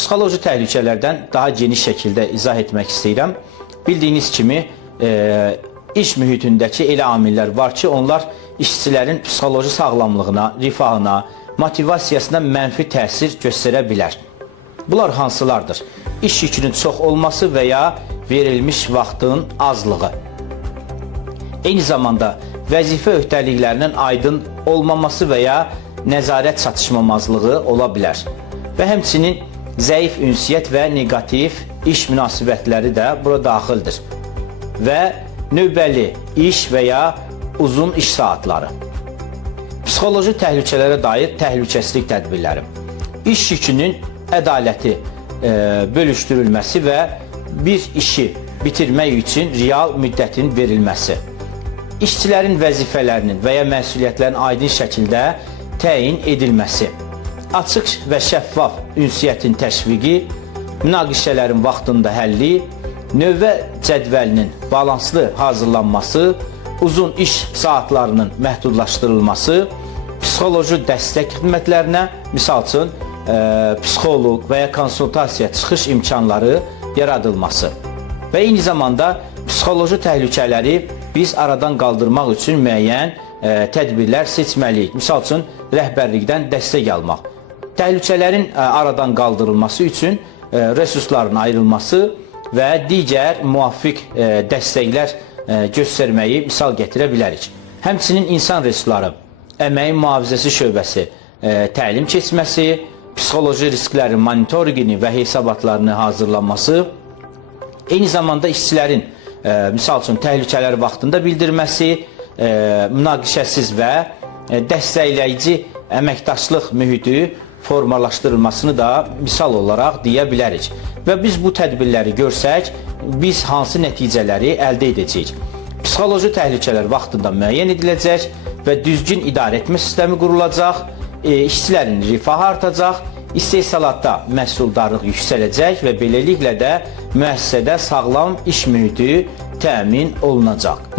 Psixoloji təhlükələrdən daha geniş şəkildə izah etmək istəyirəm. Bildiyiniz kimi, iş mühitindəki elə amillər var ki, onlar işçilərin psixoloji sağlamlığına, rifahına, motivasiyasına mənfi təsir göstərə bilər. Bunlar hansılardır? İş yükünün çox olması və ya verilmiş vaxtın azlığı. Eyni zamanda vəzifə öhdəliklərinin aydın olmaması və ya nəzarət çatışmamazlığı ola bilər. Və həmçinin zəif ünsiyyət və negativ iş münasibətləri də bura daxildir. Və növbəli iş və ya uzun iş saatları. Psixoloji təhlükələrə dair təhlükəsizlik tədbirləri. İş yükünün ədaləti bölüşdürülməsi və bir işi bitirmək üçün real müddətin verilməsi. İşçilərin vəzifələrinin və ya məsuliyyətlərin aydın şəkildə təyin edilməsi. Açıq və şəffaf ünsiyyətin təşviqi, münaqişələrin vaxtında həlli, növbə cədvəlinin balanslı hazırlanması, uzun iş saatlarının məhdudlaşdırılması, psixoloji dəstək xidmətlərinə, misal üçün, psixoloq və ya konsultasiya çıxış imkanları yaradılması. Və eyni zamanda psixoloji təhlükələri biz aradan qaldırmaq üçün müəyyən tədbirlər seçməliyik. Misal üçün, rəhbərlikdən dəstək almaq. Təhlükələrin aradan qaldırılması üçün resursların ayrılması və digər müvafiq dəstəklər göstərməyi misal gətirə bilərik. Həmçinin insan resursları, əməyin mühafizəsi şöbəsi, təlim keçməsi, psixoloji risklərin monitorinqini və hesabatlarını hazırlanması, eyni zamanda işçilərin misal üçün təhlükələr vaxtında bildirməsi, münaqişəsiz və dəstəkləyici əməkdaşlıq mühiti formalaşdırılmasını da misal olaraq deyə bilərik. Və biz bu tədbirləri görsək, biz hansı nəticələri əldə edəcəyik? Psixoloji təhlükələr vaxtında müəyyən ediləcək və düzgün idarə etmə sistemi qurulacaq, işçilərin rifahı artacaq, istehsalatda məhsuldarlıq yüksələcək və beləliklə də müəssisədə sağlam iş mühiti təmin olunacaq.